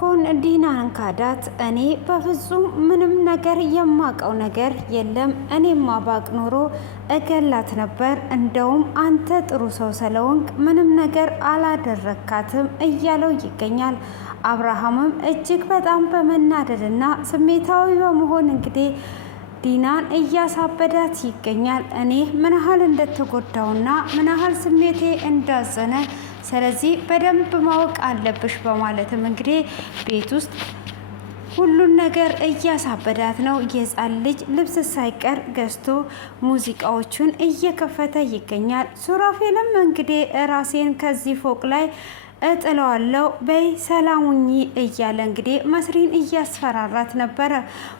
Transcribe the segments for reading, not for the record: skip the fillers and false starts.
ባርኮን ዲናን ካዳት። እኔ በፍጹም ምንም ነገር የማቀው ነገር የለም። እኔማ ባቅ ኖሮ እገላት ነበር። እንደውም አንተ ጥሩ ሰው ስለሆንክ ምንም ነገር አላደረካትም እያለው ይገኛል። አብርሃምም እጅግ በጣም በመናደድና ስሜታዊ በመሆን እንግዲህ ዲናን እያሳበዳት ይገኛል። እኔ ምን ያህል እንደተጎዳውና ምን ያህል ስሜቴ እንዳዘነ ስለዚህ በደንብ ማወቅ አለብሽ በማለትም እንግዲህ ቤት ውስጥ ሁሉን ነገር እያሳበዳት ነው። የህፃን ልጅ ልብስ ሳይቀር ገዝቶ ሙዚቃዎቹን እየከፈተ ይገኛል። ሱራፌልም እንግዲህ ራሴን ከዚህ ፎቅ ላይ እጥለዋለሁ በይ ሰላሙኝ እያለ እንግዲህ መስሪን እያስፈራራት ነበረ።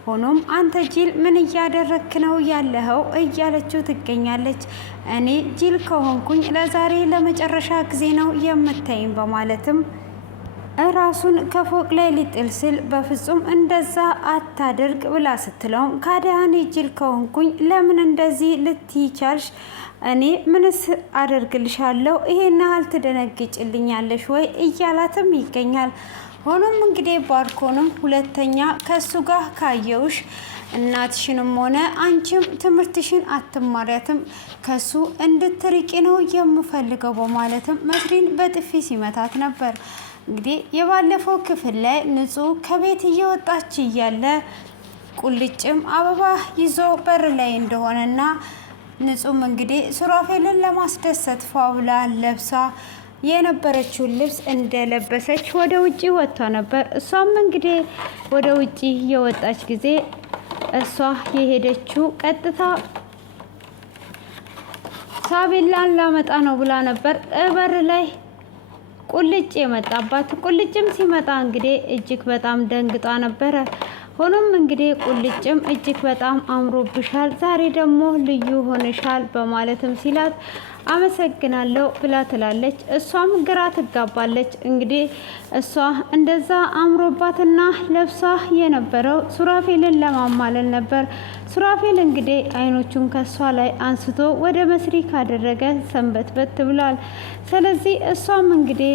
ሆኖም አንተ ጅል ምን እያደረክ ነው ያለኸው እያለችው ትገኛለች። እኔ ጅል ከሆንኩኝ ለዛሬ ለመጨረሻ ጊዜ ነው የምታይም በማለትም ራሱን ከፎቅ ላይ ሊጥል ስል በፍጹም እንደዛ አታደርግ ብላ ስትለውም ካዲያኔ ጅል ከሆንኩኝ ለምን እንደዚህ ልትይቻልሽ? እኔ ምንስ አደርግልሻለሁ? ይሄን ያህል ትደነግጭልኛለሽ ወይ እያላትም ይገኛል። ሆኖም እንግዲህ ባርኮንም ሁለተኛ ከሱ ጋር ካየውሽ እናትሽንም ሆነ አንቺም ትምህርትሽን አትማሪያትም፣ ከሱ እንድትርቂ ነው የምፈልገው በማለትም መስሪን በጥፊ ሲመታት ነበር። እንግዲህ የባለፈው ክፍል ላይ ንጹህ ከቤት እየወጣች እያለ ቁልጭም አበባ ይዞ በር ላይ እንደሆነና ንጹህም እንግዲህ ሱራፌልን ለማስደሰት ፏብላ ለብሳ የነበረችውን ልብስ እንደለበሰች ወደ ውጪ ወጥታ ነበር። እሷም እንግዲህ ወደ ውጪ የወጣች ጊዜ እሷ የሄደችው ቀጥታ ሳቤላን ላመጣ ነው ብላ ነበር። በር ላይ ቁልጭ የመጣባት። ቁልጭም ሲመጣ እንግዲህ እጅግ በጣም ደንግጣ ነበረ። ሆኖም እንግዲህ ቁልጭም እጅግ በጣም አምሮብሻል፣ ዛሬ ደግሞ ልዩ ሆነሻል በማለትም ሲላት አመሰግናለሁ ብላ ትላለች። እሷም ግራ ትጋባለች። እንግዲህ እሷ እንደዛ አምሮባትና ለብሳ የነበረው ሱራፌልን ለማማለል ነበር። ሱራፌል እንግዲህ አይኖቹን ከሷ ላይ አንስቶ ወደ መስሪ ካደረገ ሰንበትበት ብሏል። ስለዚህ እሷም እንግዲህ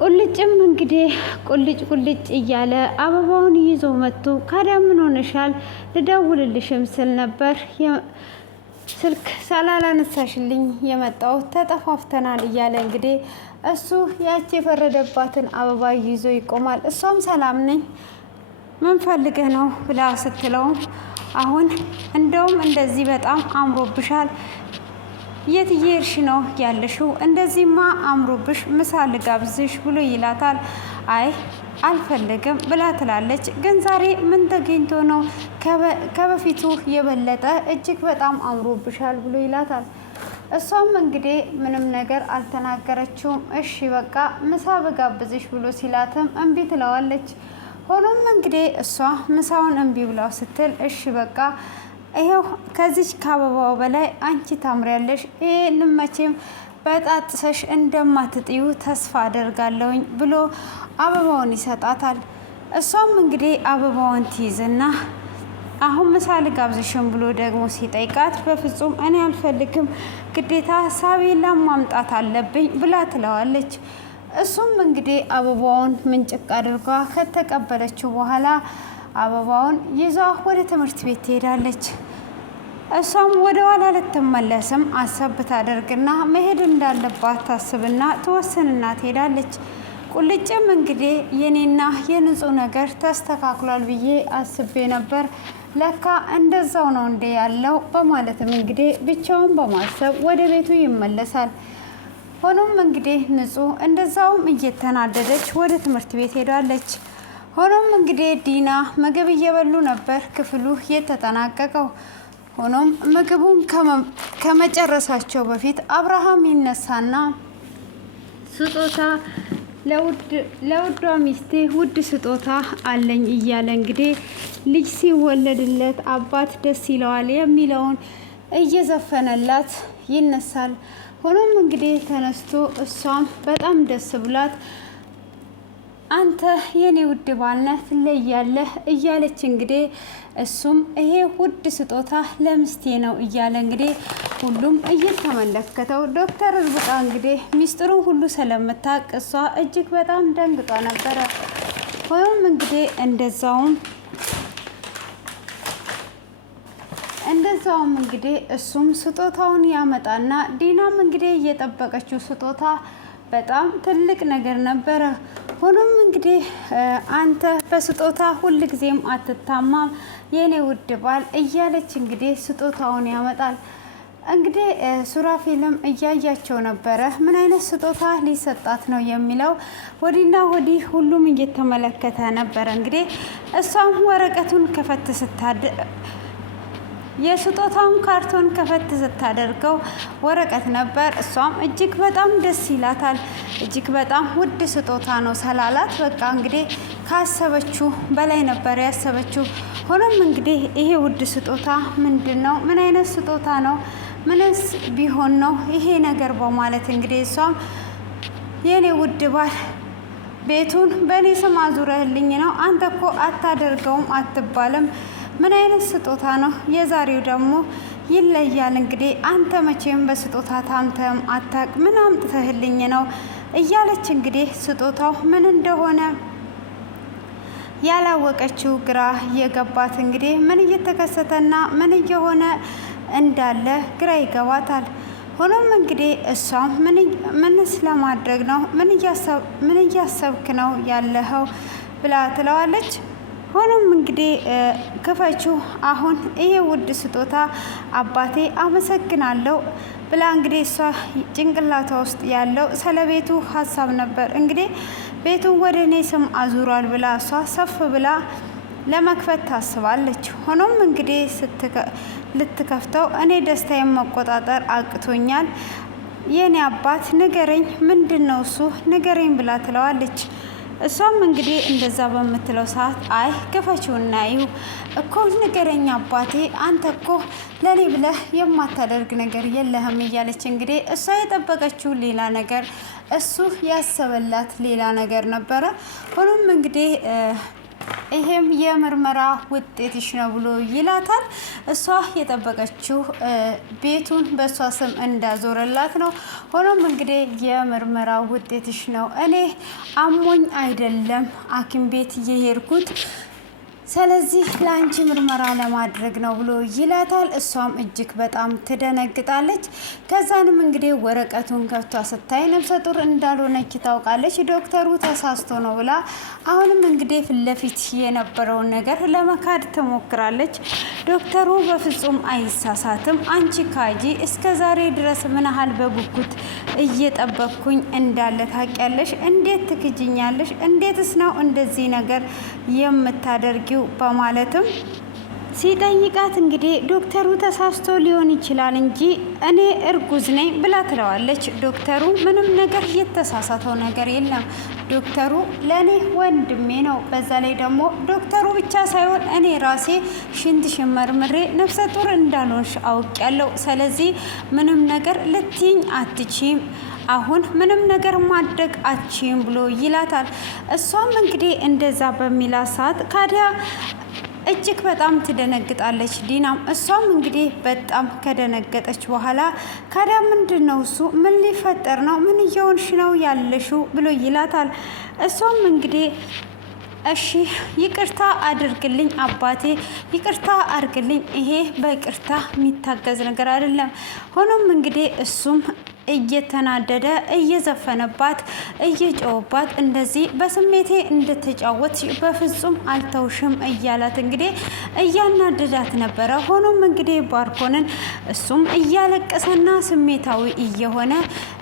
ቁልጭም እንግዲህ ቁልጭ እያለ አበባውን ይዞ መጥቶ ካዲያ ምን ሆነሻል? ልደውልልሽም ስል ነበር ስልክ ሳላላነሳሽልኝ የመጣው ተጠፋፍተናል እያለ እንግዲህ እሱ ያቺ የፈረደባትን አበባ ይዞ ይቆማል። እሷም ሰላም ነኝ ምን ፈልገህ ነው ብላ ስትለውም አሁን እንደውም እንደዚህ በጣም አምሮብሻል፣ የት እየሄድሽ ነው ያለሽው? እንደዚህማ አምሮብሽ ምሳ ልጋብዝሽ ብሎ ይላታል። አይ አልፈልግም ብላ ትላለች። ግን ዛሬ ምን ተገኝቶ ነው ከበፊቱ የበለጠ እጅግ በጣም አምሮብሻል ብሎ ይላታል። እሷም እንግዲህ ምንም ነገር አልተናገረችውም። እሺ በቃ ምሳ ብጋብዝሽ ብሎ ሲላትም እምቢ ትለዋለች። ሆኖም እንግዲህ እሷ ምሳውን እምቢ ብላው ስትል እሺ በቃ ይሄው ከዚች ከአበባው በላይ አንቺ ታምሪያለሽ፣ ይሄንን መቼም በጣጥሰሽ እንደማትጥዩ ተስፋ አደርጋለሁኝ ብሎ አበባውን ይሰጣታል። እሷም እንግዲህ አበባውን ትይዝና አሁን ምሳ ልጋብዝሽም ብሎ ደግሞ ሲጠይቃት በፍጹም እኔ አልፈልግም፣ ግዴታ ሳቤላ ማምጣት አለብኝ ብላ ትለዋለች። እሱም እንግዲህ አበባውን ምንጭቅ አድርጓ ከተቀበለችው በኋላ አበባውን ይዛ ወደ ትምህርት ቤት ትሄዳለች። እሷም ወደ ኋላ ልትመለስም አሰብ ታደርግና መሄድ እንዳለባት ታስብና ትወስንና ትሄዳለች። ቁልጭም እንግዲህ የኔና የንጹህ ነገር ተስተካክሏል ብዬ አስቤ ነበር፣ ለካ እንደዛው ነው እንደ ያለው በማለትም እንግዲህ ብቻውን በማሰብ ወደ ቤቱ ይመለሳል። ሆኖም እንግዲህ ንጹህ እንደዛውም እየተናደደች ወደ ትምህርት ቤት ሄዳለች። ሆኖም እንግዲህ ዲና ምግብ እየበሉ ነበር ክፍሉ የተጠናቀቀው። ሆኖም ምግቡን ከመጨረሳቸው በፊት አብርሃም ይነሳና ስጦታ ለውዷ ሚስቴ ውድ ስጦታ አለኝ እያለ እንግዲህ ልጅ ሲወለድለት አባት ደስ ይለዋል የሚለውን እየዘፈነላት ይነሳል። ሆኖም እንግዲህ ተነስቶ እሷም በጣም ደስ ብላት አንተ የኔ ውድ ባልነህ ትለያለህ እያለች እንግዲህ እሱም ይሄ ውድ ስጦታ ለምስቴ ነው እያለ እንግዲህ ሁሉም እየተመለከተው ዶክተር ርብቃ እንግዲህ ሚስጥሩን ሁሉ ስለምታውቅ እሷ እጅግ በጣም ደንግጧ ነበረ። ሆኖም እንግዲህ እንደዛውም እንግዲህ እሱም ስጦታውን ያመጣና ዲናም እንግዲህ እየጠበቀችው ስጦታ በጣም ትልቅ ነገር ነበረ። ሆኖም እንግዲህ አንተ በስጦታ ሁልጊዜም አትታማም የኔ ውድ ባል እያለች እንግዲህ ስጦታውን ያመጣል። እንግዲህ ሱራፌልም እያያቸው ነበረ። ምን አይነት ስጦታ ሊሰጣት ነው የሚለው ወዲና ወዲህ ሁሉም እየተመለከተ ነበረ። እንግዲህ እሷም ወረቀቱን የስጦታውን ካርቶን ከፈት ስታደርገው ወረቀት ነበር። እሷም እጅግ በጣም ደስ ይላታል። እጅግ በጣም ውድ ስጦታ ነው ስላላት በቃ እንግዲህ ካሰበችው በላይ ነበር ያሰበችው። ሆኖም እንግዲህ ይሄ ውድ ስጦታ ምንድን ነው? ምን አይነት ስጦታ ነው? ምንስ ቢሆን ነው ይሄ ነገር በማለት እንግዲህ እሷም የኔ ውድ ባል ቤቱን በእኔ ስም አዙረህልኝ ነው። አንተ እኮ አታደርገውም አትባልም። ምን አይነት ስጦታ ነው? የዛሬው ደግሞ ይለያል። እንግዲህ አንተ መቼም በስጦታ ታምተም አታቅ። ምን አምጥተህልኝ ነው እያለች እንግዲህ ስጦታው ምን እንደሆነ ያላወቀችው ግራ የገባት እንግዲህ ምን እየተከሰተና ምን እየሆነ እንዳለ ግራ ይገባታል። ሆኖም እንግዲህ እሷም ምንስ ለማድረግ ነው? ምን እያሰብክ ነው ያለኸው ብላ ትለዋለች። ሆኖም እንግዲህ ክፈችው አሁን ይሄ ውድ ስጦታ አባቴ አመሰግናለሁ ብላ እንግዲህ እሷ ጭንቅላቷ ውስጥ ያለው ስለቤቱ ሀሳብ ነበር። እንግዲህ ቤቱን ወደ እኔ ስም አዙሯል ብላ እሷ ሰፍ ብላ ለመክፈት ታስባለች። ሆኖም እንግዲህ ልትከፍተው እኔ ደስታዬን መቆጣጠር አቅቶኛል፣ የኔ አባት ንገረኝ፣ ምንድን ነው እሱ ንገረኝ ብላ ትለዋለች። እሷም እንግዲህ እንደዛ በምትለው ሰዓት አይ ክፈችውና ይሁ እኮ ንገረኝ አባቴ፣ አንተ እኮ ለኔ ብለህ የማታደርግ ነገር የለህም እያለች እንግዲህ እሷ የጠበቀችው ሌላ ነገር፣ እሱ ያሰበላት ሌላ ነገር ነበረ። ሆኖም እንግዲህ ይሄም የምርመራ ውጤትሽ ነው ብሎ ይላታል። እሷ የጠበቀችው ቤቱን በእሷ ስም እንዳዞረላት ነው። ሆኖም እንግዲህ የምርመራ ውጤትሽ ነው፣ እኔ አሞኝ አይደለም ሐኪም ቤት የሄድኩት ስለዚህ ለአንቺ ምርመራ ለማድረግ ነው ብሎ ይላታል። እሷም እጅግ በጣም ትደነግጣለች። ከዛንም እንግዲህ ወረቀቱን ከፍቷ ስታይ ነፍሰ ጡር እንዳልሆነች ታውቃለች። ዶክተሩ ተሳስቶ ነው ብላ አሁንም እንግዲህ ፊት ለፊት የነበረውን ነገር ለመካድ ትሞክራለች። ዶክተሩ በፍጹም አይሳሳትም፣ አንቺ ካጂ እስከ ዛሬ ድረስ ምን ያህል በጉጉት እየጠበቅኩኝ እንዳለ ታውቂያለሽ። እንዴት ትክጅኛለሽ? እንዴትስ ነው እንደዚህ ነገር የምታደርጊው በማለትም ሲጠይቃት እንግዲህ ዶክተሩ ተሳስቶ ሊሆን ይችላል እንጂ እኔ እርጉዝ ነኝ ብላ ትለዋለች። ዶክተሩ ምንም ነገር የተሳሳተው ነገር የለም፣ ዶክተሩ ለእኔ ወንድሜ ነው። በዛ ላይ ደግሞ ዶክተሩ ብቻ ሳይሆን እኔ ራሴ ሽንትሽን መርምሬ ነፍሰ ጡር እንዳልሆንሽ አውቄያለሁ። ስለዚህ ምንም ነገር ልትይኝ አትችይም፣ አሁን ምንም ነገር ማድረግ አትችይም ብሎ ይላታል። እሷም እንግዲህ እንደዛ በሚላት ሰዓት ካዲያ እጅግ በጣም ትደነግጣለች ዲናም። እሷም እንግዲህ በጣም ከደነገጠች በኋላ ካዲያ ምንድን ነው እሱ? ምን ሊፈጠር ነው? ምን እየሆንሽ ነው ያለሽው ብሎ ይላታል። እሷም እንግዲህ እሺ ይቅርታ አድርግልኝ አባቴ፣ ይቅርታ አድርግልኝ፣ ይሄ በይቅርታ የሚታገዝ ነገር አይደለም። ሆኖም እንግዲህ እሱም እየተናደደ እየዘፈነባት እየጨውባት እንደዚህ በስሜቴ እንድትጫወት በፍጹም አልተውሽም እያላት እንግዲህ እያናደዳት ነበረ። ሆኖም እንግዲህ ባርኮንን እሱም እያለቀሰና ስሜታዊ እየሆነ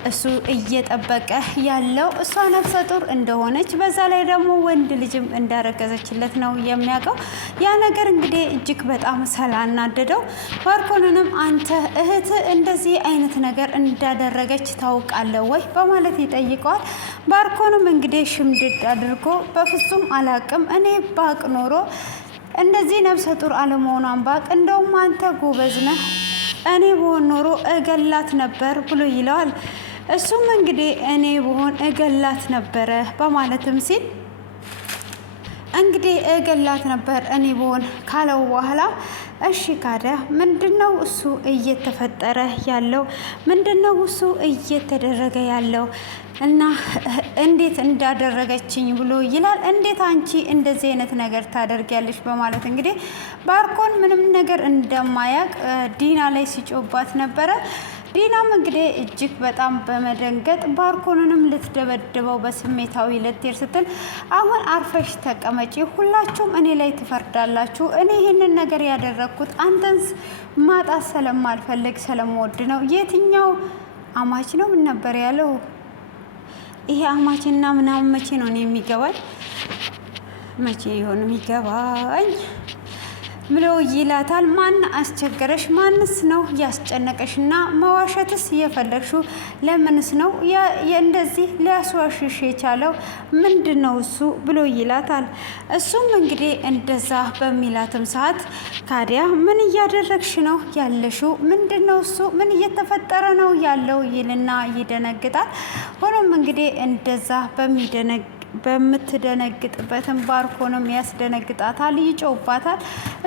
እሱ እየጠበቀ ያለው እሷ ነፍሰ ጡር እንደሆነች በዛ ላይ ደግሞ ወንድ ልጅም እንዳረገዘችለት ነው የሚያውቀው። ያ ነገር እንግዲህ እጅግ በጣም ስላናደደው ባርኮንንም አንተ እህት እንደዚህ አይነት ነገር እንዳደረገች ታውቃለህ ወይ በማለት ይጠይቀዋል። ባርኮንም እንግዲህ ሽምድድ አድርጎ በፍጹም አላቅም፣ እኔ ባቅ ኖሮ እንደዚህ ነፍሰ ጡር አለመሆኗን ባቅ፣ እንደውም አንተ ጎበዝ ነህ፣ እኔ ብሆን ኖሮ እገላት ነበር ብሎ ይለዋል። እሱም እንግዲህ እኔ ብሆን እገላት ነበረ በማለትም ሲል እንግዲህ እገላት ነበር እኔ ብሆን ካለው በኋላ እሺ ካዲያ ምንድነው እሱ እየተፈጠረ ያለው? ምንድነው እሱ እየተደረገ ያለው? እና እንዴት እንዳደረገችኝ ብሎ ይላል። እንዴት አንቺ እንደዚህ አይነት ነገር ታደርጊያለሽ? በማለት እንግዲህ ባርኮን ምንም ነገር እንደማያውቅ ዲና ላይ ሲጮባት ነበረ። ዲናም እንግዲህ እጅግ በጣም በመደንገጥ ባርኮንንም ልትደበድበው በስሜታዊ ልትሄድ ስትል አሁን አርፈሽ ተቀመጪ፣ ሁላችሁም እኔ ላይ ትፈርዳላችሁ። እኔ ይህንን ነገር ያደረግኩት አንተን ማጣት ስለማልፈልግ ስለምወድ ነው። የትኛው አማች ነው? ምን ነበር ያለው? ይሄ አማችና ምናምን መቼ ነው የሚገባኝ? መቼ ይሆን የሚገባኝ ብሎ ይላታል። ማን አስቸገረሽ? ማንስ ነው ያስጨነቀሽና መዋሸትስ የፈለግሽው ለምንስ ነው እንደዚህ ሊያስዋሽሽ የቻለው? ምንድን ነው እሱ ብሎ ይላታል። እሱም እንግዲህ እንደዛ በሚላትም ሰዓት ካዲያ ምን እያደረግሽ ነው ያለሽው? ምንድን ነው እሱ? ምን እየተፈጠረ ነው ያለው? ይልና ይደነግጣል። ሆኖም እንግዲህ እንደዛ በምትደነግጥበትም ባርኮንም ያስደነግጣታል፣ ይጮውባታል።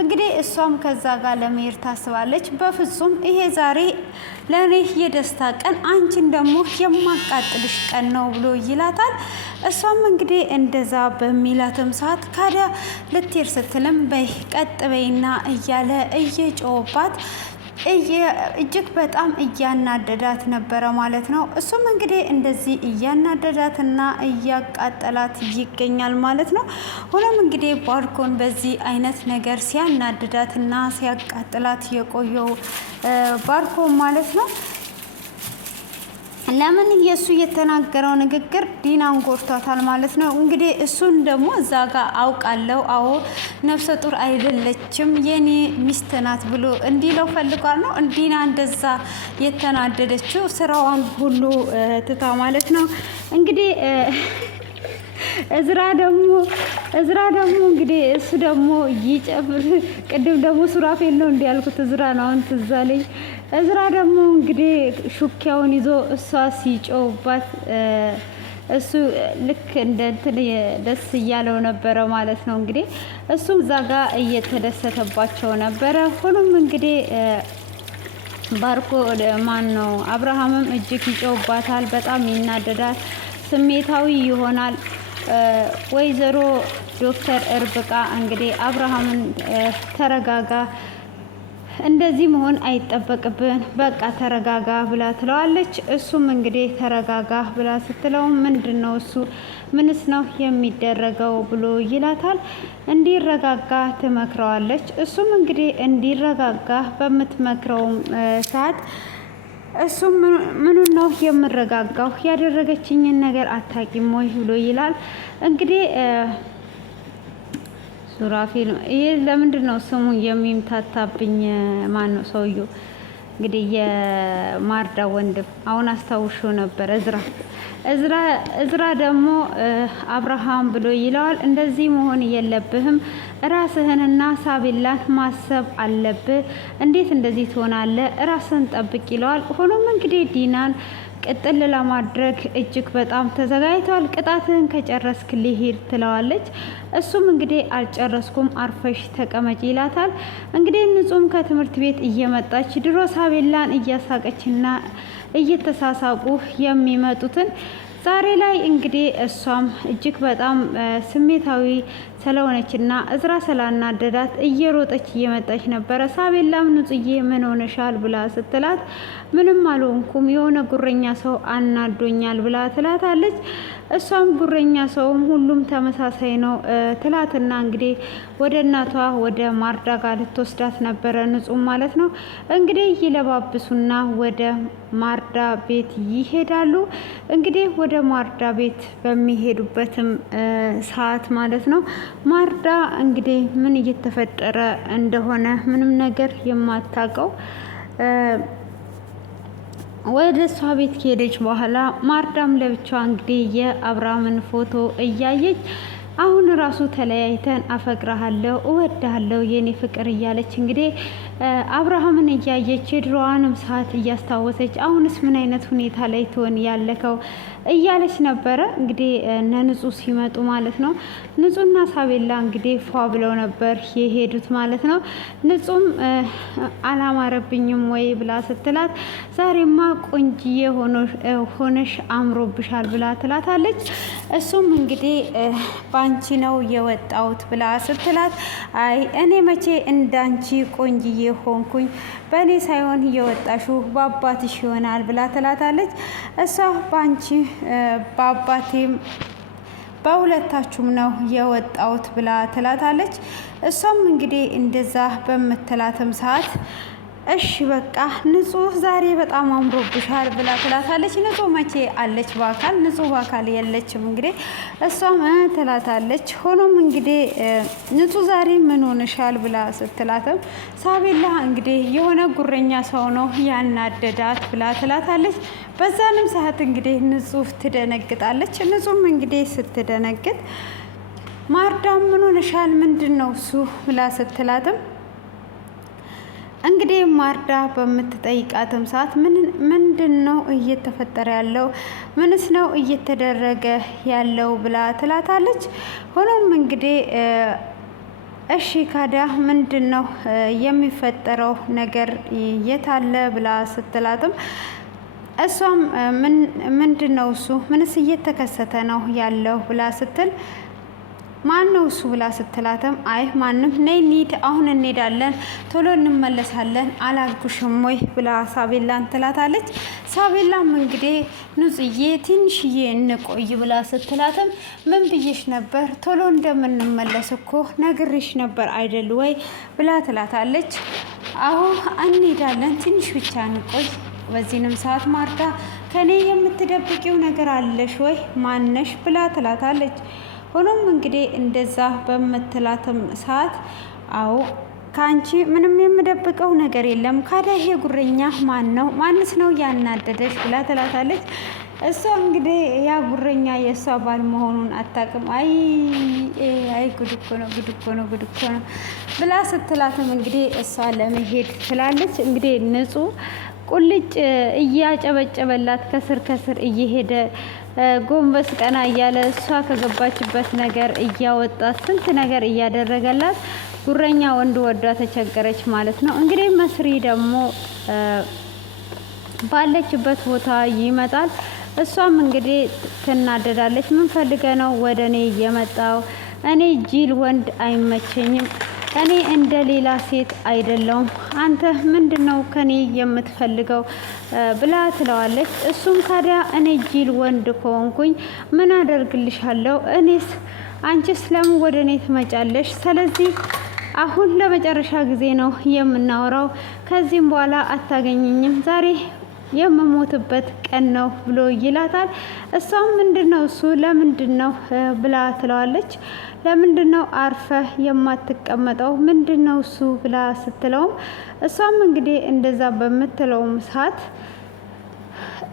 እንግዲህ እሷም ከዛ ጋር ለመሄድ ታስባለች። በፍጹም ይሄ ዛሬ ለእኔ የደስታ ቀን፣ አንቺን ደግሞ የማቃጥልሽ ቀን ነው ብሎ ይላታል። እሷም እንግዲህ እንደዛ በሚላትም ሰዓት ካዲያ ልትሄድ ስትልም በይ ቀጥ በይና እያለ እየጮውባት እጅግ በጣም እያናደዳት ነበረ ማለት ነው። እሱም እንግዲህ እንደዚህ እያናደዳትና እያቃጠላት ይገኛል ማለት ነው። ሆኖም እንግዲህ ባርኮን በዚህ አይነት ነገር ሲያናድዳትና ሲያቃጥላት የቆየው ባርኮን ማለት ነው ለምን የእሱ የተናገረው ንግግር ዲናን ጎድቷታል ማለት ነው። እንግዲህ እሱን ደግሞ እዛ ጋር አውቃለሁ፣ አዎ ነፍሰ ጡር አይደለችም የኔ ሚስት ናት ብሎ እንዲለው ፈልጓል ነው ዲና እንደዛ የተናደደችው ስራዋን ሁሉ ትታ ማለት ነው። እንግዲህ እዝራ ደግሞ እንግዲህ እሱ ደግሞ ይጨፍር። ቅድም ደግሞ ሱራፌል ነው እንዲያልኩት እዝራ ነው አሁን ትዝ አለኝ። እዝራ ደግሞ እንግዲህ ሹኪያውን ይዞ እሷ ሲጮውባት እሱ ልክ እንደ እንትን ደስ እያለው ነበረ ማለት ነው። እንግዲህ እሱም እዛ ጋር እየተደሰተባቸው ነበረ። ሆኖም እንግዲህ ባርኮ ማን ነው አብርሃምም እጅግ ይጮውባታል፣ በጣም ይናደዳል፣ ስሜታዊ ይሆናል። ወይዘሮ ዶክተር እርብቃ እንግዲህ አብርሃምን ተረጋጋ፣ እንደዚህ መሆን አይጠበቅብን፣ በቃ ተረጋጋ ብላ ትለዋለች። እሱም እንግዲህ ተረጋጋ ብላ ስትለው ምንድን ነው እሱ ምንስ ነው የሚደረገው ብሎ ይላታል። እንዲረጋጋ ትመክረዋለች። እሱም እንግዲህ እንዲረጋጋ በምትመክረው ሰዓት እሱም ምኑን ነው የምረጋጋው? ያደረገችኝን ነገር አታቂም ወይ ብሎ ይላል። እንግዲህ ሱራፌል ይሄ ለምንድን ነው ስሙ የሚምታታብኝ? ማን ነው ሰውየው? እንግዲህ የማርዳ ወንድም አሁን አስታውሾ ነበር። እዝራ ደግሞ አብርሃም ብሎ ይለዋል። እንደዚህ መሆን የለብህም፣ ራስህንና ሳቢላን ማሰብ አለብህ። እንዴት እንደዚህ ትሆናለህ? ራስህን ጠብቅ ይለዋል። ሆኖም እንግዲህ ዲናን ቅጥል ለማድረግ እጅግ በጣም ተዘጋጅቷል። ቅጣትህን ከጨረስክ ሊሄድ ትለዋለች። እሱም እንግዲህ አልጨረስኩም፣ አርፈሽ ተቀመጭ ይላታል። እንግዲህ ንጹም ከትምህርት ቤት እየመጣች ድሮ ሳቤላን እያሳቀችና እየተሳሳቁ የሚመጡትን ዛሬ ላይ እንግዲህ እሷም እጅግ በጣም ስሜታዊ ስለሆነችና እዝራ ስላናደዳት እየሮጠች እየመጣች ነበረ። ሳቤላም ንጹዬ ምን ሆነሻል ብላ ስትላት ምንም አልሆንኩም የሆነ ጉረኛ ሰው አናዶኛል ብላ ትላታለች። እሷም ጉረኛ ሰውም ሁሉም ተመሳሳይ ነው ትላትና እንግዲህ ወደ እናቷ ወደ ማርዳ ጋር ልትወስዳት ነበረ ንጹም ማለት ነው። እንግዲህ ይለባብሱና ወደ ማርዳ ቤት ይሄዳሉ። እንግዲህ ወደ ማርዳ ቤት በሚሄዱበትም ሰዓት ማለት ነው ማርዳ እንግዲህ ምን እየተፈጠረ እንደሆነ ምንም ነገር የማታውቀው ወደ እሷ ቤት ከሄደች በኋላ ማርዳም ለብቻዋ እንግዲህ የአብርሃምን ፎቶ እያየች አሁን ራሱ ተለያይተን አፈቅርሃለሁ፣ እወድሃለሁ የኔ ፍቅር እያለች እንግዲህ አብርሃምን እያየች የድሮዋንም ሰዓት እያስታወሰች አሁንስ ምን አይነት ሁኔታ ላይ ትሆን ያለከው እያለች ነበረ። እንግዲህ እነ ንጹህ ሲመጡ ማለት ነው። ንጹህና ሳቤላ እንግዲህ ፏ ብለው ነበር የሄዱት ማለት ነው። ንጹህም አላማረብኝም ወይ ብላ ስትላት ዛሬማ ቆንጅዬ ሆነሽ አምሮብሻል ብላ ትላታለች። እሱም እንግዲህ ባንቺ ነው የወጣሁት ብላ ስትላት አይ እኔ መቼ እንዳንቺ ቆንጅዬ ሆንኩኝ፣ በእኔ ሳይሆን የወጣሽው በአባትሽ ይሆናል ብላ ትላታለች። እሷ ባንቺ በአባቴም በሁለታችሁም ነው የወጣሁት ብላ ትላታለች። እሷም እንግዲህ እንደዛ በምትላትም ሰዓት እሺ በቃ ንጹህ ዛሬ በጣም አምሮብሻል ብላ ትላታለች። ንጹህ መቼ አለች በአካል? ንጹህ በአካል የለችም። እንግዲህ እሷም ትላታለች። ሆኖም እንግዲህ ንጹህ ዛሬ ምን ሆነሻል ብላ ስትላትም ሳቤላ እንግዲህ የሆነ ጉረኛ ሰው ነው ያናደዳት ብላ ትላታለች። በዛንም ሰዓት እንግዲህ ንጹህ ትደነግጣለች። ንጹህም እንግዲህ ስትደነግጥ ማርዳ ምን ሆነሻል ምንድን ነው እሱ ብላ ስትላትም እንግዲህ ማርዳ በምትጠይቃትም ሰዓት ምንድን ነው እየተፈጠረ ያለው? ምንስ ነው እየተደረገ ያለው ብላ ትላታለች። ሆኖም እንግዲህ እሺ ካዲያ ምንድን ነው የሚፈጠረው ነገር የታለ ብላ ስትላትም እሷም ምንድን ነው እሱ ምንስ እየተከሰተ ነው ያለው ብላ ስትል ማን ነው እሱ ብላ ስትላትም አይ ማንም፣ ነይ እንሂድ፣ አሁን እንሄዳለን፣ ቶሎ እንመለሳለን አላልኩሽም ወይ ብላ ሳቤላን ትላታለች። ሳቤላም እንግዲህ ንጹዬ ትንሽዬ እንቆይ ብላ ስትላትም ምን ብዬሽ ነበር? ቶሎ እንደምንመለስ እኮ ነግሬሽ ነበር አይደል ወይ ብላ ትላታለች። አዎ እንሄዳለን፣ ትንሽ ብቻ እንቆይ። በዚህንም ሰዓት ማርታ ከኔ የምትደብቂው ነገር አለሽ ወይ? ማነሽ ብላ ትላታለች። ሆኖም እንግዲህ እንደዛ በምትላትም ሰዓት አዎ ከአንቺ ምንም የምደብቀው ነገር የለም። ካዲያ ይሄ ጉረኛ ማን ነው? ማንስ ነው ያናደደሽ ብላ ትላታለች። እሷ እንግዲህ ያ ጉረኛ የእሷ ባል መሆኑን አታውቅም። አይ ጉድ እኮ ነው፣ ጉድ እኮ ነው፣ ጉድ እኮ ነው ብላ ስትላትም እንግዲህ እሷ ለመሄድ ትላለች። እንግዲህ ንጹህ ቁልጭ እያጨበጨበላት ከስር ከስር እየሄደ ጎንበስ ቀና እያለ እሷ ከገባችበት ነገር እያወጣት ስንት ነገር እያደረገላት ጉረኛ ወንድ ወዷ ተቸገረች ማለት ነው። እንግዲህ መስሪ ደግሞ ባለችበት ቦታ ይመጣል። እሷም እንግዲህ ትናደዳለች። ምን ፈልገ ነው ወደ እኔ የመጣው? እኔ ጅል ወንድ አይመቸኝም፣ እኔ እንደ ሌላ ሴት አይደለውም። አንተ ምንድነው ከኔ የምትፈልገው ብላ ትለዋለች። እሱም ካዲያ እኔ ጅል ወንድ ከሆንኩኝ ምን አደርግልሻለሁ? እኔስ አንቺስ ለምን ወደ እኔ ትመጫለሽ? ስለዚህ አሁን ለመጨረሻ ጊዜ ነው የምናወራው። ከዚህም በኋላ አታገኝኝም። ዛሬ የምሞትበት ቀን ነው ብሎ ይላታል። እሷም ምንድነው እሱ ለምንድነው ብላ ትለዋለች። ለምንድነው አርፈህ የማትቀመጠው? ምንድነው እሱ ብላ ስትለውም እሷም እንግዲህ እንደዛ በምትለውም ሰዓት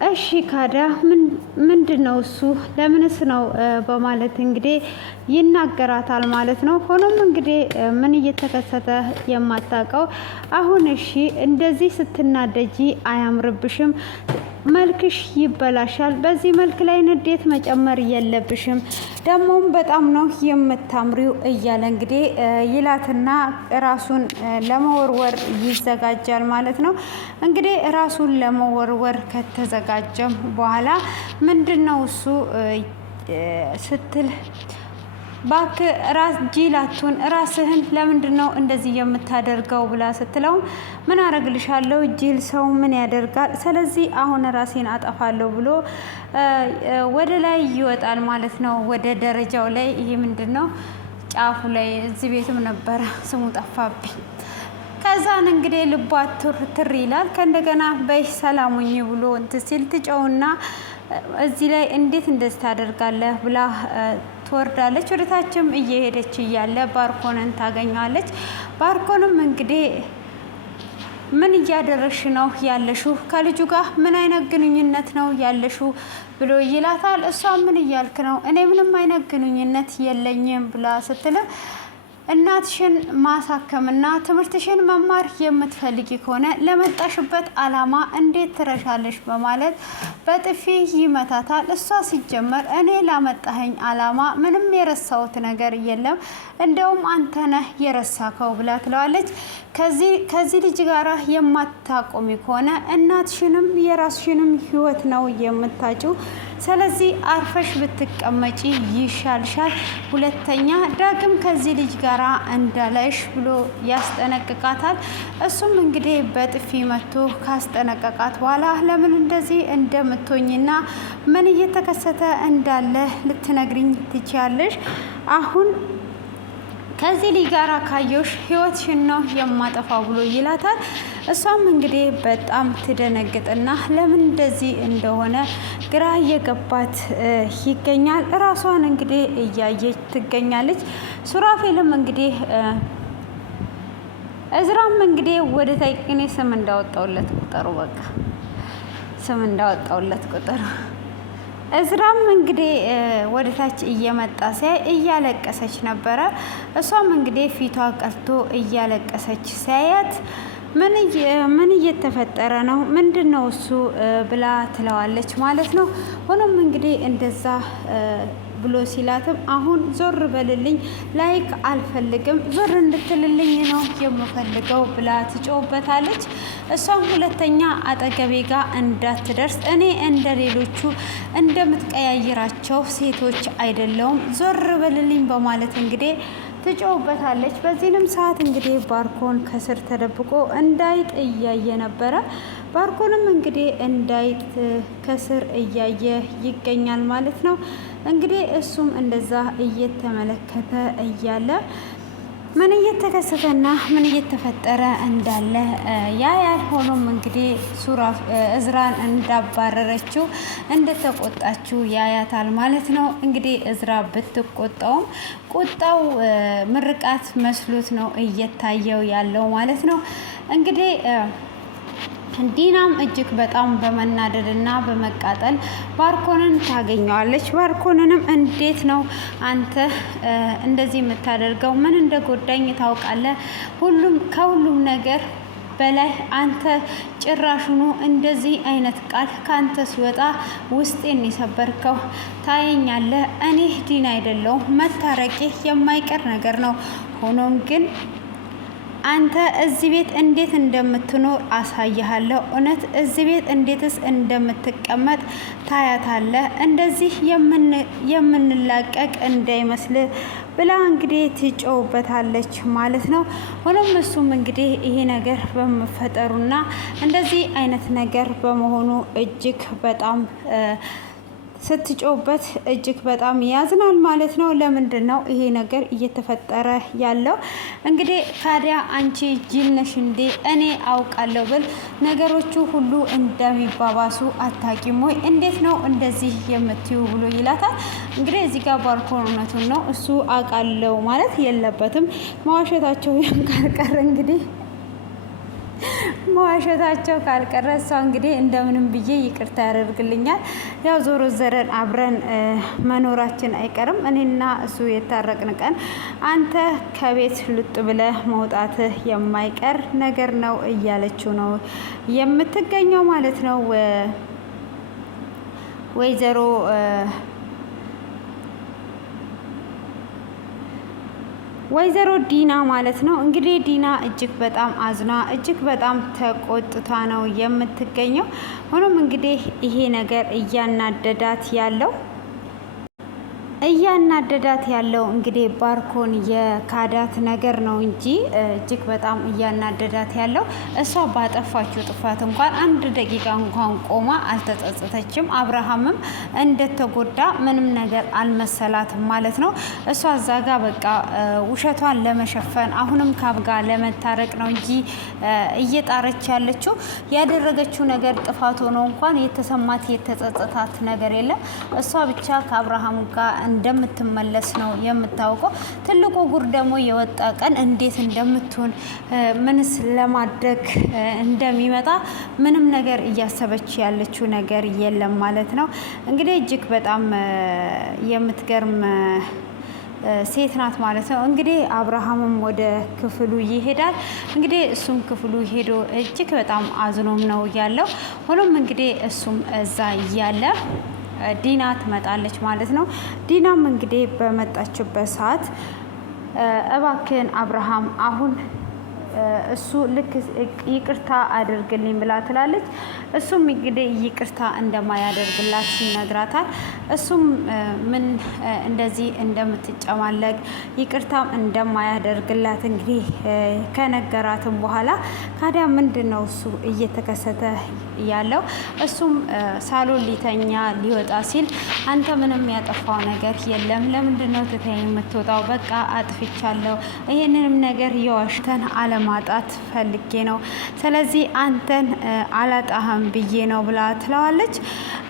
እሺ ካዲያ ምንድነው እሱ ለምንስ ነው በማለት እንግዲህ ይናገራታል ማለት ነው። ሆኖም እንግዲህ ምን እየተከሰተ የማታውቀው አሁን እሺ እንደዚህ ስትናደጂ አያምርብሽም፣ መልክሽ ይበላሻል። በዚህ መልክ ላይ ንዴት መጨመር የለብሽም፣ ደግሞም በጣም ነው የምታምሪው እያለ እንግዲህ ይላትና ራሱን ለመወርወር ይዘጋጃል ማለት ነው። እንግዲህ ራሱን ለመወርወር ከተዘጋጀም በኋላ ምንድነው እሱ ስትል ባክ ራስ ጂላቱን ራስህን ለምንድን ነው እንደዚህ የምታደርገው ብላ ስትለው ምን አረግልሻለሁ? ጂል ሰው ምን ያደርጋል? ስለዚህ አሁን ራሴን አጠፋለሁ ብሎ ወደ ላይ ይወጣል ማለት ነው፣ ወደ ደረጃው ላይ። ይሄ ምንድን ነው ጫፉ ላይ፣ እዚህ ቤትም ነበረ ስሙ ጠፋብኝ። ከዛን እንግዲህ ልቧ ትር ይላል። ከእንደገና በይ ሰላሙኝ ብሎ እንትን ሲል ትጨውና እዚህ ላይ እንዴት እንደዚህ ታደርጋለህ ብላ ትወርዳለች። ወደታችም እየሄደች እያለ ባርኮንን ታገኘዋለች። ባርኮንም እንግዲህ ምን እያደረግሽ ነው ያለሽው? ከልጁ ጋር ምን አይነት ግንኙነት ነው ያለሽው ብሎ ይላታል። እሷ ምን እያልክ ነው? እኔ ምንም አይነት ግንኙነት የለኝም ብላ ስትል እናትሽን ማሳከምና ትምህርትሽን መማር የምትፈልጊ ከሆነ ለመጣሽበት አላማ እንዴት ትረሻለሽ በማለት በጥፊ ይመታታል። እሷ ሲጀመር እኔ ላመጣኸኝ አላማ ምንም የረሳሁት ነገር የለም፣ እንደውም አንተ ነህ የረሳከው ብላ ትለዋለች። ከዚህ ልጅ ጋር የማታቆሚ ከሆነ እናትሽንም የራስሽንም ህይወት ነው የምታጭው። ስለዚህ አርፈሽ ብትቀመጪ ይሻልሻል። ሁለተኛ ዳግም ከዚህ ልጅ ጋር እንዳላይሽ ብሎ ያስጠነቅቃታል። እሱም እንግዲህ በጥፊ መቶ ካስጠነቀቃት በኋላ ለምን እንደዚህ እንደምትሆኝና ምን እየተከሰተ እንዳለ ልትነግሪኝ ትችያለሽ? አሁን ከዚህ ልጅ ጋር ካየሽ ህይወትሽን ነው የማጠፋው ብሎ ይላታል። እሷም እንግዲህ በጣም ትደነግጥና ለምን እንደዚህ እንደሆነ ግራ እየገባት ይገኛል። እራሷን እንግዲህ እያየች ትገኛለች። ሱራፌልም እንግዲህ እዝራም እንግዲህ ወደ ታይቅኔ ስም እንዳወጣውለት ቁጠሩ፣ በቃ ስም እንዳወጣውለት ቁጠሩ። እዝራም እንግዲህ ወደ ታች እየመጣ ሲያይ እያለቀሰች ነበረ። እሷም እንግዲህ ፊቷ ቀልቶ እያለቀሰች ሲያያት ምን እየተፈጠረ ነው? ምንድን ነው እሱ ብላ ትለዋለች ማለት ነው። ሆኖም እንግዲህ እንደዛ ብሎ ሲላትም አሁን ዞር በልልኝ፣ ላይክ አልፈልግም፣ ዞር እንድትልልኝ ነው የምፈልገው ብላ ትጮውበታለች። እሷም ሁለተኛ አጠገቤ ጋር እንዳትደርስ፣ እኔ እንደ ሌሎቹ እንደምትቀያይራቸው ሴቶች አይደለውም፣ ዞር በልልኝ በማለት እንግዲህ ትጮውበታለች። በዚህንም ሰዓት እንግዲህ ባርኮን ከስር ተደብቆ እንዳይጥ እያየ ነበረ። ባርኮንም እንግዲህ እንዳይጥ ከስር እያየ ይገኛል ማለት ነው። እንግዲህ እሱም እንደዛ እየተመለከተ እያለ ምን እየተከሰተና ምን እየተፈጠረ እንዳለ ያያል። ሆኖም እንግዲህ እዝራን እንዳባረረችው እንደተቆጣችው ያያታል ማለት ነው። እንግዲህ እዝራ ብትቆጣውም ቁጣው ምርቃት መስሎት ነው እየታየው ያለው ማለት ነው። እንግዲህ ዲናም እጅግ በጣም በመናደድና በመቃጠል ባርኮንን ታገኘዋለች። ባርኮንንም እንዴት ነው አንተ እንደዚህ የምታደርገው? ምን እንደጎዳኝ ታውቃለህ? ከሁሉም ነገር በላይ አንተ ጭራሹኑ እንደዚህ አይነት ቃል ካንተ ሲወጣ ውስጤን የሰበርከው። ታየኛለህ፣ እኔ ዲና አይደለሁም፣ መታረቄ የማይቀር ነገር ነው። ሆኖም ግን አንተ እዚህ ቤት እንዴት እንደምትኖር አሳይሃለሁ። እውነት እዚህ ቤት እንዴትስ እንደምትቀመጥ ታያታለህ። እንደዚህ የምንላቀቅ እንዳይመስል ብላ እንግዲህ ትጮውበታለች ማለት ነው። ሆኖም እሱም እንግዲህ ይሄ ነገር በመፈጠሩና እንደዚህ አይነት ነገር በመሆኑ እጅግ በጣም ስትጮውበት እጅግ በጣም ያዝናል ማለት ነው። ለምንድን ነው ይሄ ነገር እየተፈጠረ ያለው? እንግዲህ ታዲያ አንቺ ጅል ነሽ እንዴ? እኔ አውቃለሁ ብል ነገሮቹ ሁሉ እንደሚባባሱ አታቂም ወይ? እንዴት ነው እንደዚህ የምትዩ ብሎ ይላታል። እንግዲህ እዚህ ጋር ባርኮን እውነቱን ነው፣ እሱ አውቃለሁ ማለት የለበትም። መዋሸታቸው ካልቀረ እንግዲህ መዋሸታቸው ካልቀረ እሷ እንግዲህ እንደምንም ብዬ ይቅርታ ያደርግልኛል። ያው ዞሮ ዘረን አብረን መኖራችን አይቀርም። እኔና እሱ የታረቅን ቀን አንተ ከቤት ልጥ ብለህ መውጣትህ የማይቀር ነገር ነው እያለችው ነው የምትገኘው ማለት ነው ወይዘሮ ዲና ማለት ነው። እንግዲህ ዲና እጅግ በጣም አዝና እጅግ በጣም ተቆጥታ ነው የምትገኘው። ሆኖም እንግዲህ ይሄ ነገር እያናደዳት ያለው እንግዲህ ባርኮን የካዳት ነገር ነው እንጂ እጅግ በጣም እያናደዳት ያለው እሷ ባጠፋችው ጥፋት እንኳን አንድ ደቂቃ እንኳን ቆማ አልተጸጸተችም። አብርሃምም እንደተጎዳ ምንም ነገር አልመሰላትም ማለት ነው። እሷ እዛ ጋ በቃ ውሸቷን ለመሸፈን አሁንም ካብ ጋር ለመታረቅ ነው እንጂ እየጣረች ያለችው ያደረገችው ነገር ጥፋት ሆኖ እንኳን የተሰማት የተጸጸታት ነገር የለም። እሷ ብቻ ከአብርሃም ጋር እንደምትመለስ ነው የምታውቀው። ትልቁ ጉር ደግሞ የወጣ ቀን እንዴት እንደምትሆን ምንስ ለማድረግ እንደሚመጣ ምንም ነገር እያሰበች ያለችው ነገር የለም ማለት ነው። እንግዲህ እጅግ በጣም የምትገርም ሴት ናት ማለት ነው። እንግዲህ አብርሃምም ወደ ክፍሉ ይሄዳል። እንግዲህ እሱም ክፍሉ ሄዶ እጅግ በጣም አዝኖም ነው ያለው። ሆኖም እንግዲህ እሱም እዛ እያለ ዲና ትመጣለች ማለት ነው። ዲናም እንግዲህ በመጣችበት ሰዓት እባክህን አብርሃም አሁን እሱ ልክ ይቅርታ አድርግልኝ ብላ ትላለች። እሱም እንግዲህ ይቅርታ እንደማያደርግላት ይነግራታል። እሱም ምን እንደዚህ እንደምትጨማለቅ ይቅርታም እንደማያደርግላት እንግዲህ ከነገራትም በኋላ ካዲያ ምንድን ነው እሱ እየተከሰተ ያለው? እሱም ሳሎን ሊተኛ ሊወጣ ሲል አንተ ምንም ያጠፋው ነገር የለም፣ ለምንድን ነው ትተኸኝ የምትወጣው? በቃ አጥፍቻለሁ፣ ይህንንም ነገር የዋሽተን አለማጣት ፈልጌ ነው፣ ስለዚህ አንተን አላጣህም ብዬ ነው ብላ ትለዋለች።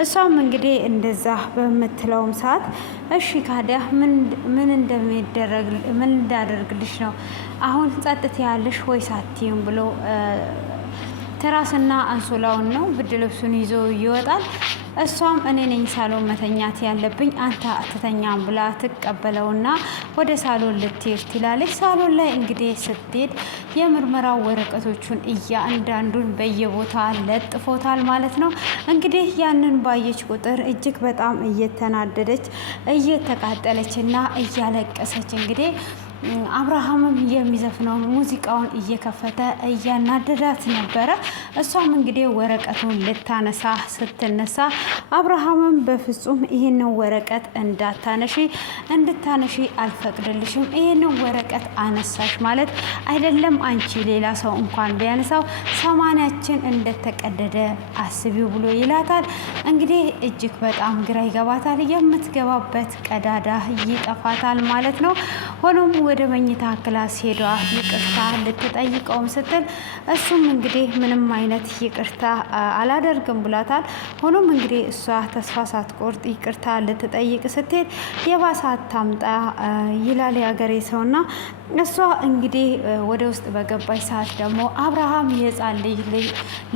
እሷም እንግዲህ እንደዛ በምትለውም ሰዓት እሺ ካዲያ ምን እንደሚደረግ ምን እንዳደርግልሽ ነው አሁን ጸጥት ያለሽ ወይስ አትይም ብሎ ትራስና አንሶላውን ነው ብርድ ልብሱን ይዞ ይወጣል። እሷም እኔ ነኝ ሳሎን መተኛት ያለብኝ አንተ አትተኛም ብላ ትቀበለውና ወደ ሳሎን ልትሄድ ትላለች። ሳሎን ላይ እንግዲህ ስትሄድ የምርመራው ወረቀቶቹን እያንዳንዱን በየቦታ ለጥፎታል ማለት ነው። እንግዲህ ያንን ባየች ቁጥር እጅግ በጣም እየተናደደች እየተቃጠለች እና እያለቀሰች እንግዲህ አብርሃምም የሚዘፍነውን ሙዚቃውን እየከፈተ እያናደዳት ነበረ። እሷም እንግዲህ ወረቀቱን ልታነሳ ስትነሳ አብርሃምም በፍጹም ይህንን ወረቀት እንድታነሺ አልፈቅድልሽም፣ ይህንን ወረቀት አነሳሽ ማለት አይደለም አንቺ ሌላ ሰው እንኳን ቢያነሳው ሰማንያችን እንደተቀደደ አስቢው ብሎ ይላታል። እንግዲህ እጅግ በጣም ግራ ይገባታል። የምትገባበት ቀዳዳ ይጠፋታል ማለት ነው። ሆኖም ወደ መኝታ ክላስ ሄዷ ይቅርታ ልትጠይቀውም ስትል እሱም እንግዲህ ምንም አይነት ይቅርታ አላደርግም ብሏታል። ሆኖም እንግዲህ እሷ ተስፋ ሳትቆርጥ ይቅርታ ልትጠይቅ ስትሄድ የባሰ አታምጣ ይላል ያገሬ ሰውና እሷ እንግዲህ ወደ ውስጥ በገባች ሰዓት ደግሞ አብርሃም የህፃን ልጅ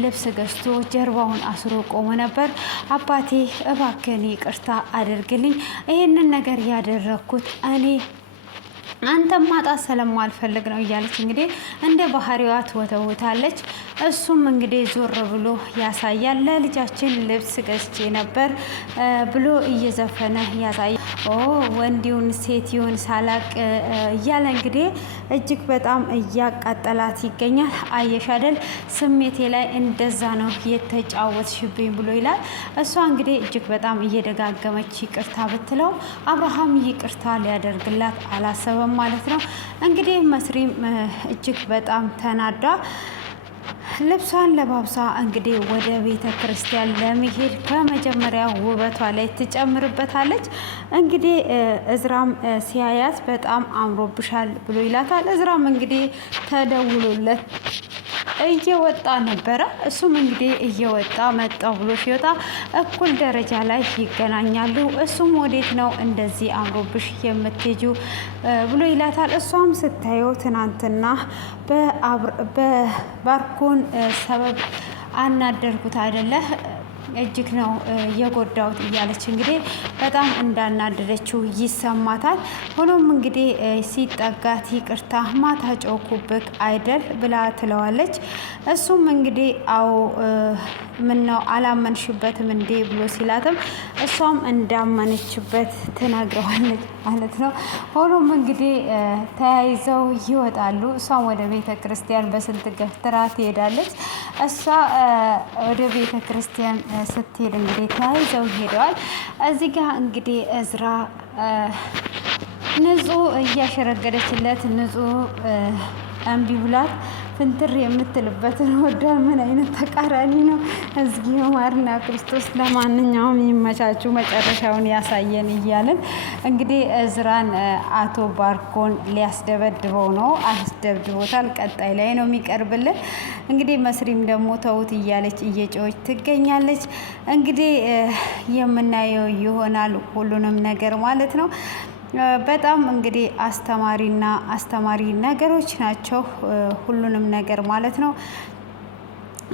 ልብስ ገዝቶ ጀርባውን አስሮ ቆሞ ነበር። አባቴ እባክህን ይቅርታ አድርግልኝ፣ ይህንን ነገር ያደረግኩት እኔ አንተም ማጣት ስለማልፈልግ ነው እያለች እንግዲህ እንደ ባህሪዋ ትወተውታለች። እሱም እንግዲህ ዞር ብሎ ያሳያል። ለልጃችን ልብስ ገዝቼ ነበር ብሎ እየዘፈነ ያሳያል። ወንዲውን ሴቲውን ሳላቅ እያለ እንግዲህ እጅግ በጣም እያቃጠላት ይገኛል። አየሽ አይደል ስሜቴ ላይ እንደዛ ነው የተጫወትሽብኝ ብሎ ይላል። እሷ እንግዲህ እጅግ በጣም እየደጋገመች ይቅርታ ብትለው አብርሃም ይቅርታ ሊያደርግላት አላሰበም ማለት ነው። እንግዲህ መስሪም እጅግ በጣም ተናዳ ልብሷን ለባብሳ እንግዲህ ወደ ቤተ ክርስቲያን ለመሄድ ከመጀመሪያ ውበቷ ላይ ትጨምርበታለች። እንግዲህ እዝራም ሲያያት በጣም አምሮብሻል ብሎ ይላታል። እዝራም እንግዲህ ተደውሎለት እየወጣ ነበረ። እሱም እንግዲህ እየወጣ መጣው ብሎ ሲወጣ እኩል ደረጃ ላይ ይገናኛሉ። እሱም ወዴት ነው እንደዚህ አምሮብሽ የምትሄጂው ብሎ ይላታል። እሷም ስታየው ትናንትና በባርኮን ሰበብ አናደርኩት አይደለ እጅግ ነው የጎዳውት እያለች እንግዲህ በጣም እንዳናደደችው ይሰማታል። ሆኖም እንግዲህ ሲጠጋት ይቅርታ ማታ ጮኩብክ አይደል ብላ ትለዋለች። እሱም እንግዲህ አዎ ምን ነው አላመንሽበትም እንዴ ብሎ ሲላትም እሷም እንዳመነችበት ትነግረዋለች ማለት ነው። ሆኖም እንግዲህ ተያይዘው ይወጣሉ። እሷም ወደ ቤተ ክርስቲያን በስንት ገፍትራ ትሄዳለች። እሷ ወደ ቤተ ክርስቲያን ስትሄድ እንግዲህ ተያይዘው ሄደዋል። እዚህ ጋር እንግዲህ እዝራ ንጹህ እያሸረገደችለት ንጹህ እምቢ ብላት ፍንትር የምትልበትን ወዳ ምን አይነት ተቃራኒ ነው። እዝጊ ማርና ክርስቶስ ለማንኛውም ይመቻችሁ መጨረሻውን ያሳየን እያለን እንግዲህ እዝራን አቶ ባርኮን ሊያስደበድበው ነው። አስደብድቦታል። ቀጣይ ላይ ነው የሚቀርብልን። እንግዲህ መስሪም ደግሞ ተውት እያለች እየጮች ትገኛለች። እንግዲህ የምናየው ይሆናል ሁሉንም ነገር ማለት ነው። በጣም እንግዲህ አስተማሪ ነገሮች ናቸው ሁሉንም ነገር ማለት ነው።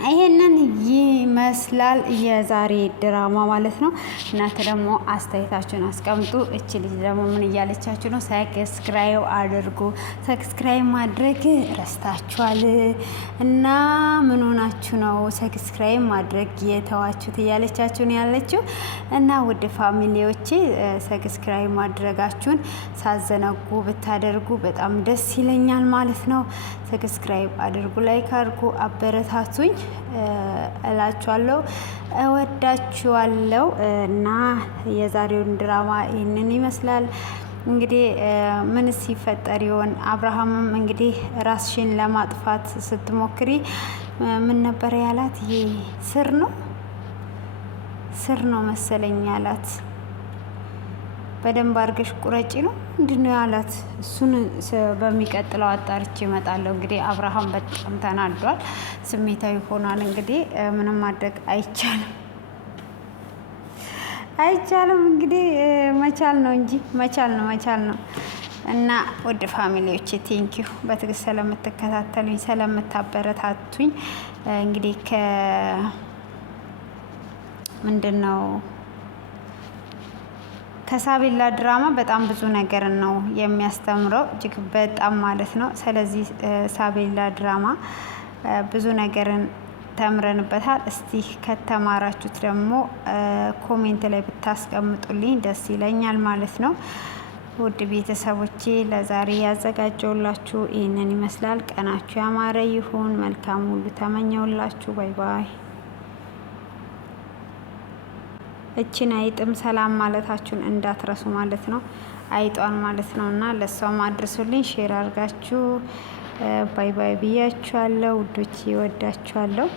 ይሄንን ይመስላል የዛሬ ድራማ ማለት ነው። እናንተ ደግሞ አስተያየታችሁን አስቀምጡ። እች ልጅ ደግሞ ምን እያለቻችሁ ነው? ሰብስክራይብ አድርጉ። ሰብስክራይብ ማድረግ ረስታችኋል እና ምን ሆናችሁ ነው ሰብስክራይብ ማድረግ የተዋችሁት እያለቻችሁ ነው ያለችው። እና ውድ ፋሚሊዎቼ ሰብስክራይብ ማድረጋችሁን ሳዘነጉ ብታደርጉ በጣም ደስ ይለኛል ማለት ነው። ሰብስክራይብ አድርጉ፣ ላይክ አድርጉ፣ አበረታቱኝ እላችኋለሁ። እወዳችኋለሁ። እና የዛሬውን ድራማ ይህንን ይመስላል። እንግዲህ ምን ሲፈጠር ይሆን? አብርሃምም እንግዲህ ራስሽን ለማጥፋት ስትሞክሪ ምን ነበር ያላት? ይሄ ስር ነው መሰለኝ ያላት። በደንብ አድርገሽ ቁረጪ ነው ምንድነው ያላት? እሱን በሚቀጥለው አጣርቼ እመጣለሁ። እንግዲህ አብርሃም በጣም ተናዷል፣ ስሜታዊ ሆኗል። እንግዲህ ምንም ማድረግ አይቻልም። እንግዲህ መቻል ነው እንጂ መቻል ነው። እና ውድ ፋሚሊዎች ቴንኪዩ በትዕግስት ስለምትከታተሉኝ ስለምታበረታቱኝ። እንግዲህ ምንድነው ከሳቤላ ድራማ በጣም ብዙ ነገር ነው የሚያስተምረው፣ እጅግ በጣም ማለት ነው። ስለዚህ ሳቤላ ድራማ ብዙ ነገርን ተምረንበታል። እስቲ ከተማራችሁት ደግሞ ኮሜንት ላይ ብታስቀምጡልኝ ደስ ይለኛል ማለት ነው። ውድ ቤተሰቦቼ ለዛሬ ያዘጋጀውላችሁ ይህንን ይመስላል። ቀናችሁ ያማረ ይሁን። መልካም ሁሉ ተመኘውላችሁ። ባይ ባይ። እችን አይጥም ሰላም ማለታችሁን እንዳትረሱ ማለት ነው። አይጧን ማለት ነው። እና ለሷም አድርሱልኝ፣ ሼር አድርጋችሁ ባይ ባይ ብያችኋለሁ ውዶቼ፣ ይወዳችኋለሁ።